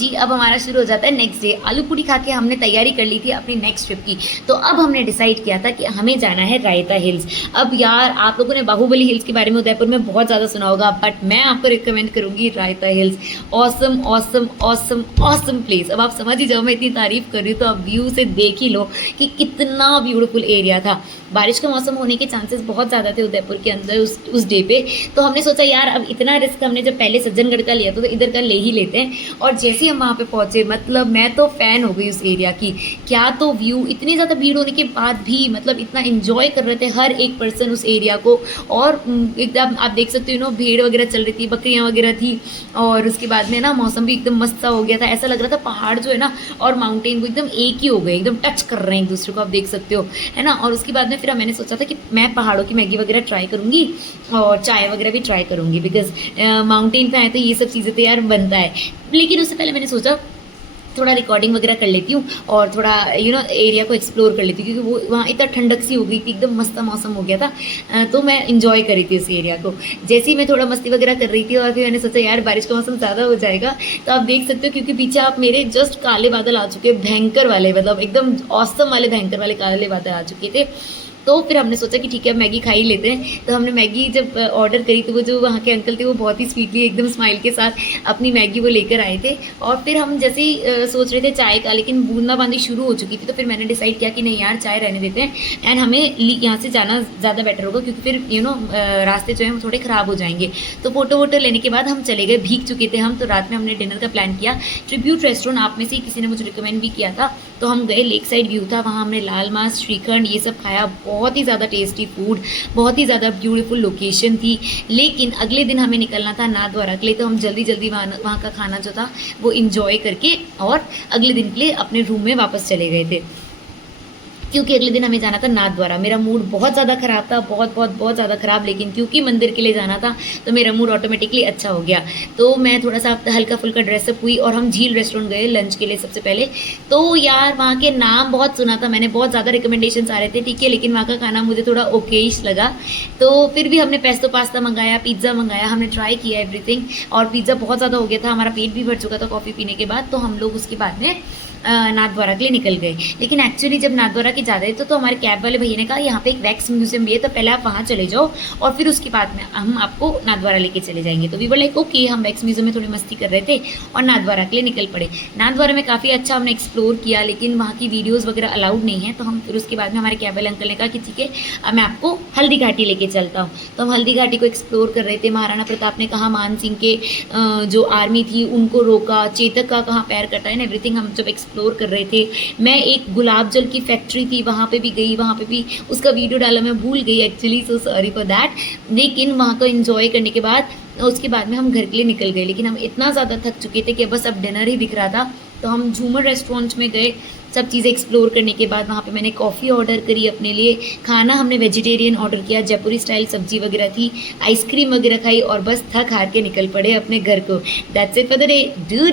जी अब हमारा शुरू हो जाता है नेक्स्ट डे। आलू पूड़ी खा के हमने तैयारी कर ली थी अपनी नेक्स्ट ट्रिप की। तो अब हमने डिसाइड किया था कि हमें जाना है रायता हिल्स। अब यार आप लोगों ने बाहुबली हिल्स के बारे में उदयपुर में बहुत ज़्यादा सुना होगा, बट मैं आपको रिकमेंड करूंगी Raita hills. Awesome awesome awesome awesome place. अब आप समझ ही जाओ मैं इतनी तारीफ कर रही हूँ तो आप व्यू से देख ही लो कि कितना ब्यूटीफुल एरिया था। बारिश का मौसम होने के चांसेस बहुत ज़्यादा थे उदयपुर के अंदर उस डे पे। तो हमने सोचा यार अब इतना रिस्क हमने जब पहले सज्जनगढ़ का लिया था तो इधर का ले ही लेते हैं। और जैसे हम वहाँ पे पहुँचे मतलब मैं तो फ़ैन हो गई उस एरिया की। क्या तो व्यू, इतनी ज़्यादा भीड़ होने के बाद भी मतलब इतना इन्जॉय कर रहे थे हर एक पर्सन उस एरिया को। और एकदम आप देख सकते हो भीड़ वगैरह चल रही थी, बकरियाँ वगैरह थी। और उसके बाद में ना मौसम भी एकदम मस्त सा हो गया था। ऐसा लग रहा था पहाड़ जो है ना और माउंटेन वो एकदम एक ही हो गए, एकदम टच कर रहे हैं एक दूसरे को, आप देख सकते हो, है ना। और उसके बाद में फिर मैंने सोचा था कि मैं पहाड़ों की मैगी वगैरह ट्राई करूँगी और चाय वगैरह भी ट्राई करूँगी, बिकॉज माउंटेन पे आए तो ये सब चीज़ें तो यार बनता है। लेकिन उससे पहले मैंने सोचा थोड़ा रिकॉर्डिंग वगैरह कर लेती हूँ और थोड़ा एरिया को एक्सप्लोर कर लेती हूँ, क्योंकि वो वहाँ इतना ठंडक सी हो गई थी, एकदम मस्त मौसम हो गया था। तो मैं इंजॉय कर रही थी उस एरिया को। जैसे ही मैं थोड़ा मस्ती वगैरह कर रही थी और फिर मैंने सोचा यार बारिश का मौसम ज़्यादा हो जाएगा, तो आप देख सकते हो क्योंकि पीछे आप मेरे जस्ट काले बादल आ चुके, भयंकर वाले, मतलब एकदम औसम वाले भयंकर वाले काले बादल आ चुके थे। तो फिर हमने सोचा कि ठीक है मैगी खा ही लेते हैं। तो हमने मैगी जब ऑर्डर करी तो वो जो वहाँ के अंकल थे वो बहुत ही स्वीटली एकदम स्माइल के साथ अपनी मैगी वो लेकर आए थे। और फिर हम जैसे ही सोच रहे थे चाय का, लेकिन बूंदाबांदी शुरू हो चुकी थी, तो फिर मैंने डिसाइड किया कि नहीं यार चाय रहने देते हैं एंड हमें यहाँ से जाना ज़्यादा बेटर होगा, क्योंकि फिर रास्ते जो है वो थोड़े ख़राब हो जाएंगे। तो फ़ोटो वोटो लेने के बाद हम चले गए, भीग चुके थे हम। तो रात में हमने डिनर का प्लान किया। ट्रिब्यूट रेस्टोरेंट आप में से किसी ने मुझे रिकमेंड भी किया था, तो हम गए। लेक साइड व्यू था, वहाँ हमने लाल मांस, श्रीखंड ये सब खाया। बहुत ही ज़्यादा टेस्टी फूड, बहुत ही ज़्यादा ब्यूटीफुल लोकेशन थी। लेकिन अगले दिन हमें निकलना था नाथद्वारा के लिए, तो हम जल्दी जल्दी वहाँ का खाना जो था वो इंजॉय करके और अगले दिन के लिए अपने रूम में वापस चले गए थे, क्योंकि अगले दिन हमें जाना था नाथद्वारा। मेरा मूड बहुत ज़्यादा ख़राब था, बहुत बहुत बहुत ज़्यादा ख़राब, लेकिन क्योंकि मंदिर के लिए जाना था तो मेरा मूड ऑटोमेटिकली अच्छा हो गया। तो मैं थोड़ा सा हल्का फुल्का ड्रेसअप हुई और हम झील रेस्टोरेंट गए लंच के लिए सबसे पहले। तो यार वहाँ के नाम बहुत सुना था मैंने, बहुत ज़्यादा रिकमेंडेशन आ रहे थे, ठीक है, लेकिन वहाँ का खाना मुझे थोड़ा ओकेश लगा। तो फिर भी हमने पेस्टो पास्ता मंगाया, पिज़्ज़ा मंगाया, हमने ट्राई किया एवरीथिंग। और पिज़्ज़ा बहुत ज़्यादा हो गया था, हमारा पेट भी भर चुका था कॉफ़ी पीने के बाद। तो हम लोग उसके बाद में नाथद्वारा के लिए निकल गए। लेकिन एक्चुअली जब नाथद्वारा के जा रहे थे तो हमारे कैब वाले भैया ने कहा यहाँ पे एक वैक्स म्यूजियम भी है, तो पहले आप वहाँ चले जाओ और फिर उसके बाद में हम आपको नाथद्वारा लेके चले जाएंगे। तो वी वर लाइक ओके, हम वैक्स म्यूजियम में थोड़ी मस्ती कर रहे थे और नाथद्वारा के लिए निकल पड़े। नाथद्वारा में काफ़ी अच्छा हमने एक्सप्लोर किया, लेकिन वहाँ की वीडियोज़ वगैरह अलाउड नहीं है। तो हम फिर उसके बाद में हमारे कैब वाले अंकल ने कहा कि ठीक है अब मैं आपको हल्दी घाटी लेके चलता हूँ। तो हम हल्दी घाटी को एक्सप्लोर कर रहे थे। महाराणा प्रताप ने कहा मान सिंह के जो आर्मी थी उनको रोका, चेतक का कहाँ पैर कटा एंड एवरीथिंग हम जब एक्सप्लोर कर रहे थे। मैं एक गुलाब जल की फैक्ट्री थी वहाँ पे भी गई, वहाँ पे भी उसका वीडियो डाला, मैं भूल गई actually, so sorry for that. लेकिन वहाँ का एंजॉय करने के बाद उसके बाद में हम घर के लिए निकल गए। लेकिन हम इतना ज़्यादा थक चुके थे कि बस अब डिनर ही दिख रहा था। तो हम झूमर रेस्टोरेंट में गए। सब चीज़ें एक्सप्लोर करने के बाद वहाँ पे मैंने कॉफ़ी ऑर्डर करी अपने लिए। खाना हमने वेजिटेरियन ऑर्डर किया, जयपुरी स्टाइल सब्जी वगैरह थी, आइसक्रीम वगैरह खाई और बस थक हार के निकल पड़े अपने घर को। That's it for the day, do